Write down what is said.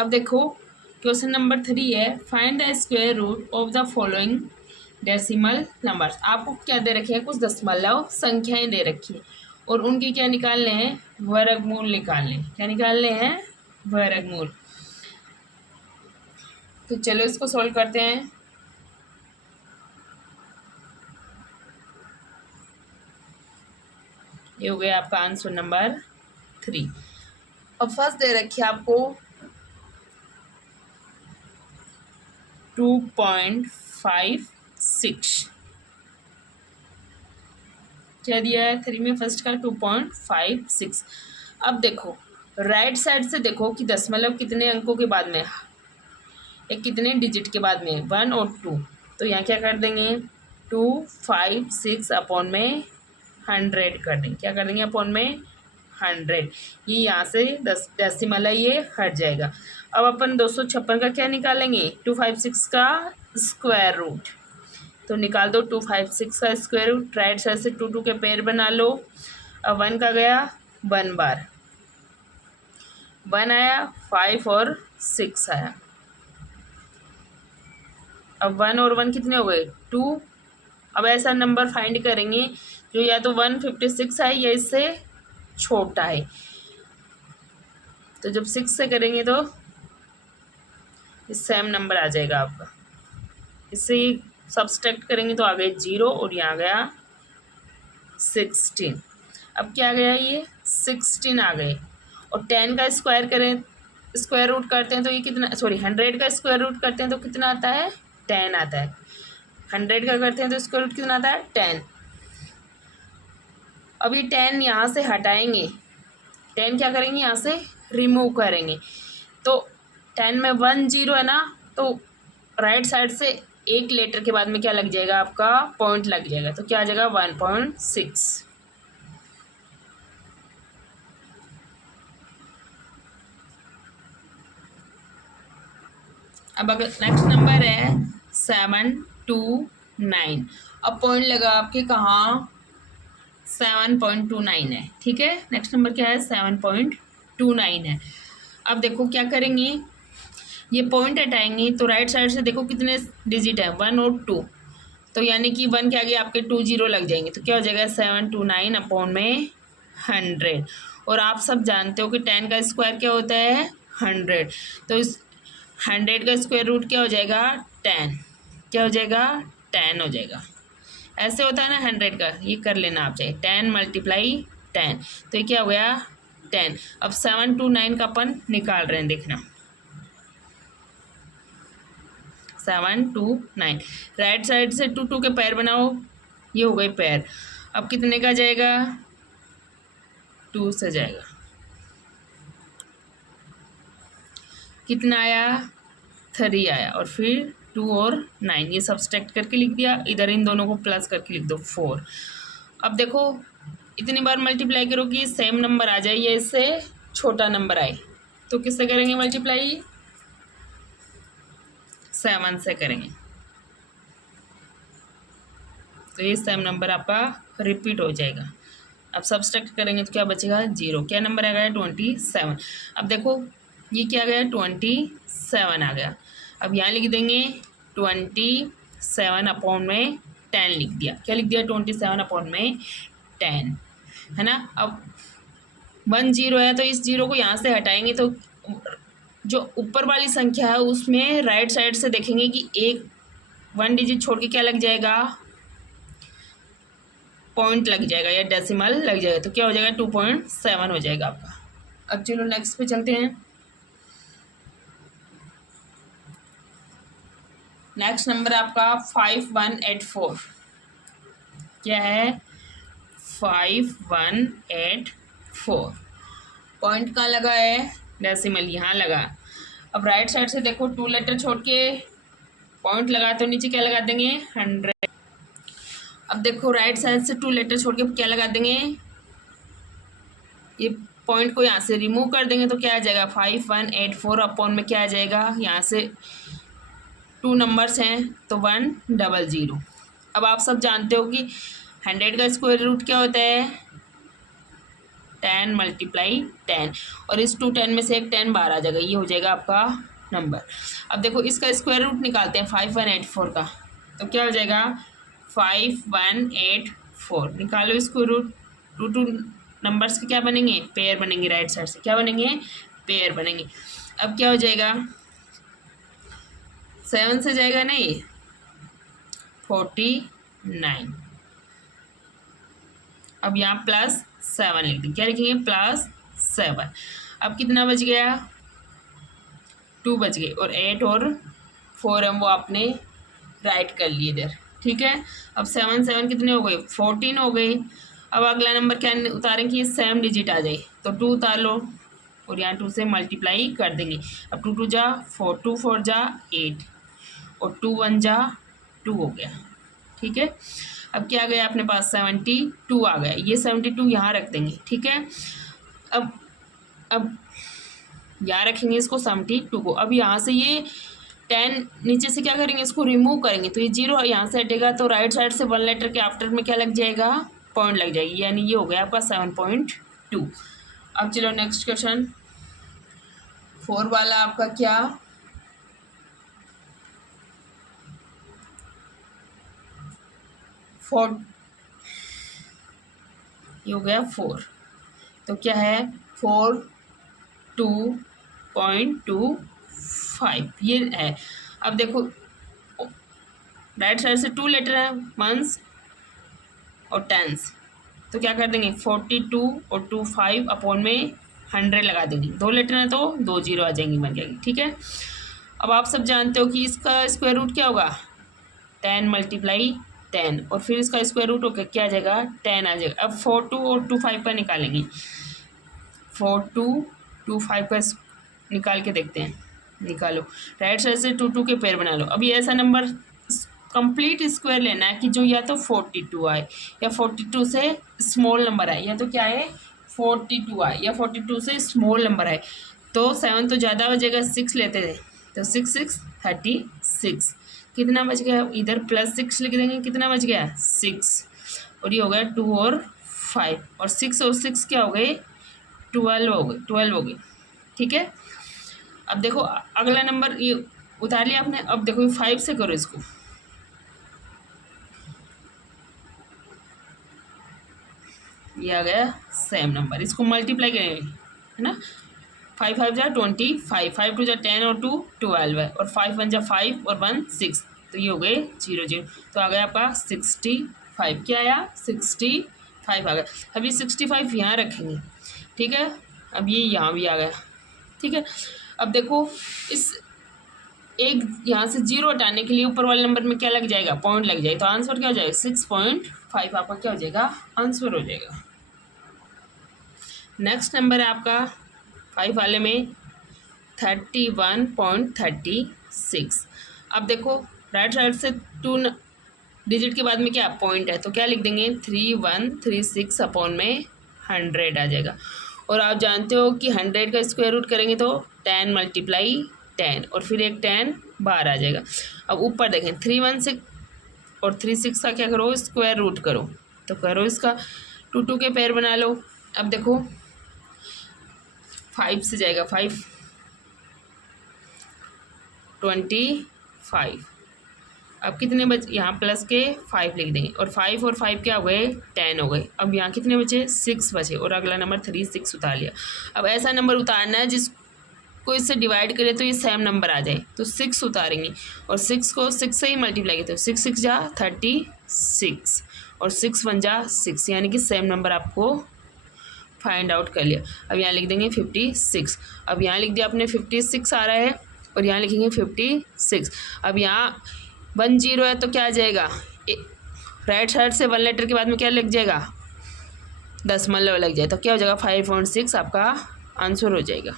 अब देखो question number 3 है, find the square root of the following decimal numbers. आपको क्या दे रखे हैं, कुछ दशमलव संख्याएं दे रखी है और उनके क्या निकालने हैं, वर्गमूल निकालने। क्या निकालने हैं, वर्गमूल। तो चलो इसको सॉल्व करते हैं। ये हो गया आपका आंसर नंबर 3। अब फर्स्ट दे रखी है आपको 2.56। क्या दिया है 3 में, फर्स्ट का 2.56। अब देखो राइट साइड से देखो कि दशमलव कितने अंकों के बाद में, एक कितने डिजिट के बाद में, 1 और 2। तो यहाँ क्या कर देंगे, 256 अपॉन में 100 कर देंगे। क्या कर देंगे, अपॉन में 100। ये यहाँ से डेसिमल है, ये हट जाएगा। अब अपन 256 का क्या निकालेंगे, 256 का स्क्वायर रूट। तो निकाल दो 256 का स्क्वायर रूट। राइट साइड से 2 के पेयर बना लो। अब 1 का गया 1 बार, 1 आया, 5 और 6 आया। अब 1 और 1 कितने हो गए, 2। अब ऐसा नंबर फाइंड करेंगे जो या तो 156 है या इससे छोटा है। तो जब 6 से करेंगे तो सेम नंबर आ जाएगा आपका। इससे सब्सट्रैक्ट करेंगे तो आ गए 0 और यहाँ आ गया 16। अब क्या आ गया, ये 16 आ गए। और 10 का स्क्वायर करें, स्क्वायर रूट करते हैं तो ये कितना, सॉरी 100 का स्क्वायर रूट करते हैं तो कितना आता है, 10 आता है। 100 का करते हैं तो स्क्वायर रूट कितना आता है, 10। अब ये 10 यहाँ से हटाएंगे, 10 क्या करेंगे, यहाँ से रिमूव करेंगे। तो 10 में 1 0 है ना, तो राइट साइड से एक लेटर के बाद में क्या लग जाएगा, आपका पॉइंट लग जाएगा। तो क्या आ जाएगा, 1.6। अब अगर नेक्स्ट नंबर है 729। अब पॉइंट लगा आपके कहाँ, 7.29 है। ठीक है, नेक्स्ट नंबर क्या है, 7.29 है। अब देखो क्या करेंगे, ये पॉइंट हटाएंगे तो राइट साइड से देखो कितने डिजिट है, 1 और 2। तो यानी कि 1 के आगे आपके 2 0 लग जाएंगे। तो क्या हो जाएगा, 729 अपॉन में 100। और आप सब जानते हो कि 10 का स्क्वायर क्या होता है, 100। तो इस 100 का स्क्वायर रूट क्या हो जाएगा, 10। क्या हो जाएगा, 10 हो जाएगा। ऐसे होता है ना 100 का, ये कर लेना आप चाहे, 10 × 10। तो ये क्या हो गया, 10। अब 729 का अपन निकाल रहे हैं, देखना 729। राइट साइड से 2 के पैर बनाओ, ये हो गए पैर। अब कितने का जाएगा, 2 से जाएगा। कितना आया, 3 आया। और फिर 2 और 9 ये सब्सट्रैक्ट करके लिख दिया, इधर इन दोनों को प्लस करके लिख दो 4। अब देखो इतनी बार मल्टीप्लाई करो कि सेम नंबर आ जाए या इससे छोटा नंबर आए। तो किससे करेंगे मल्टीप्लाई, 7 से करेंगे। तो ये सेम नंबर आपका रिपीट हो जाएगा। अब सब्सट्रैक्ट करेंगे तो क्या बचेगा, 0। क्या नंबर आ गया, 27। अब देखो ये क्या आ गया, 27 आ गया। अब यहाँ लिख देंगे 27 अपॉन में 10 लिख दिया। क्या लिख दिया, 27 अपॉन में 10, है ना। अब 1 0 है तो इस 0 को यहाँ से हटाएंगे तो जो ऊपर वाली संख्या है उसमें राइट साइड से देखेंगे कि एक 1 डिजिट छोड़ के क्या लग जाएगा, पॉइंट लग जाएगा या डेसिमल लग जाएगा। तो क्या हो जाएगा, 2.7 हो जाएगा आपका। अब चलो नेक्स्ट पे चलते हैं। नेक्स्ट नंबर आपका 5184। क्या है, 5184। पॉइंट कहाँ लगा है, डेसिमल यहाँ लगा। अब राइट साइड से देखो 2 लेटर छोड़ के पॉइंट लगा तो नीचे क्या लगा देंगे, 100। अब देखो राइट साइड से 2 लेटर छोड़ के क्या लगा देंगे, ये पॉइंट को यहाँ से रिमूव कर देंगे तो क्या आ जाएगा, 5184 अपॉन में क्या आ जाएगा, यहाँ से 2 नंबर्स हैं तो 100। अब आप सब जानते हो कि 100 का स्क्वायर रूट क्या होता है, 10 मल्टीप्लाई 10, और इस 2 10 में से एक 10 बाहर आ जाएगा, ये हो जाएगा आपका नंबर। अब देखो इसका स्क्वायर रूट निकालते हैं 5184 का, तो क्या हो जाएगा 5184, निकालो इसको रूट। टू नंबर्स के क्या बनेंगे, पेयर बनेंगे, राइट साइड से क्या बनेंगे, पेयर बनेंगे। अब क्या हो जाएगा 7 से जाएगा नहीं 49, अब यहाँ +7 लिख देंगे, क्या लिखेंगे +7। अब कितना बच गया 2 बच गए, और 8 और 4 हम वो आपने राइट कर लिए इधर, ठीक है। अब 7 7 कितने हो गए 14 हो गए। अब अगला नंबर क्या उतारेंगे, ये सेम डिजिट आ जाए, तो 2 उतार लो और यहाँ 2 से मल्टीप्लाई कर देंगे। अब 2 2 जा 4, 2 4 जा 8, और 2 1 जा 2 हो गया, ठीक है। अब क्या आ गया अपने पास 72 आ गया, ये 72 यहाँ रख देंगे, ठीक है। अब यहाँ रखेंगे इसको 72 को। अब यहाँ से ये 10 नीचे से क्या करेंगे, इसको रिमूव करेंगे, तो ये 0 यहाँ से हटेगा, तो राइट साइड से 1 लेटर के आफ्टर में क्या लग जाएगा, पॉइंट लग जाएगी, यानी ये हो गया आपका 7.2। अब चलो नेक्स्ट क्वेश्चन 4 वाला आपका क्या, ये हो गया 4, तो क्या है 42.25 ये है। अब देखो राइट साइड से 2 लेटर है, 1s और 10s, तो क्या कर देंगे 42 और 25 अपॉन में 100 लगा देंगे, 2 लेटर है तो 2 0 आ जाएंगी, बन जाएगी, ठीक है। अब आप सब जानते हो कि इसका स्क्वायर रूट क्या होगा 10 मल्टीप्लाई 10, और फिर इसका स्क्वायर रूट होकर क्या आ जाएगा 10 आ जाएगा। अब 42 और 25 का निकालेंगे, 42 25 का निकाल के देखते हैं, निकालो राइट साइड से 2 2 के पेयर बना लो। अब ये ऐसा नंबर कंप्लीट स्क्वायर लेना है कि जो या तो 42 आए या 42 से स्मॉल नंबर आए, या तो क्या है 42 आए या 42 से स्मॉल नंबर आए। तो 7 तो ज़्यादा हो जाएगा, 6 लेते थे, तो 6 6 36, कितना बच गया, इधर +6 लिख देंगे, कितना बच गया 6, और ये हो गया 2 और 5, और 6 और 6 क्या हो गए 12 हो गए, ठीक है। अब देखो अगला नंबर ये उतार लिया आपने, अब देखो 5 से करो इसको, ये आ गया सेम नंबर, इसको मल्टीप्लाई करेंगे, है ना। 5 5 जा 25, 5 2 जा 10 और 2 12 है, और 5 1 जा 5 और 1 6, तो ये हो गए 0 0, तो आ गया आपका 65, क्या आया 65 आ गया। अब ये 65 यहाँ रखेंगे, ठीक है। अब ये यहाँ भी आ गया, ठीक है। अब देखो इस एक यहाँ से 0 हटाने के लिए ऊपर वाले नंबर में क्या लग जाएगा, पॉइंट लग जाएगा, तो आंसर क्या हो जाएगा 6.5 आपका क्या हो जाएगा, आंसर हो जाएगा। नेक्स्ट नंबर है आपका 5 वाले में 31.36। अब देखो राइट साइड से 2 डिजिट के बाद में क्या पॉइंट है, तो क्या लिख देंगे 3136 अपॉन में 100 आ जाएगा। और आप जानते हो कि 100 का स्क्वायर रूट करेंगे तो 10 मल्टीप्लाई 10, और फिर एक 10 बाहर आ जाएगा। अब ऊपर देखें 316 और 36 का क्या करो स्क्वायर रूट करो, तो करो इसका 2 2 के पेयर बना लो। अब देखो 5 से जाएगा 5 25, अब कितने बचे यहाँ प्लस के 5 लिख देंगे, और 5 और 5 क्या हो गए 10 हो गए। अब यहाँ कितने बचे 6 बचे, और अगला नंबर 3 6 उतार लिया। अब ऐसा नंबर उतारना है जिसको इससे डिवाइड करे तो ये सेम नंबर आ जाए, तो 6 उतारेंगे, और 6 को 6 से ही मल्टीप्लाई करते हो, 6 6 जा 36, और 6 1 जा 6, यानी कि सेम नंबर आपको फाइंड आउट कर लिया। अब यहाँ लिख देंगे 56, अब यहाँ लिख दिया आपने 56 आ रहा है, और यहाँ लिखेंगे 56। अब यहाँ 1 0 है तो क्या आ जाएगा, राइट साइड से 1 लेटर के बाद में क्या लग जाएगा, दशमलव लग जाए, तो क्या हो जाएगा 5.6 आपका आंसर हो जाएगा।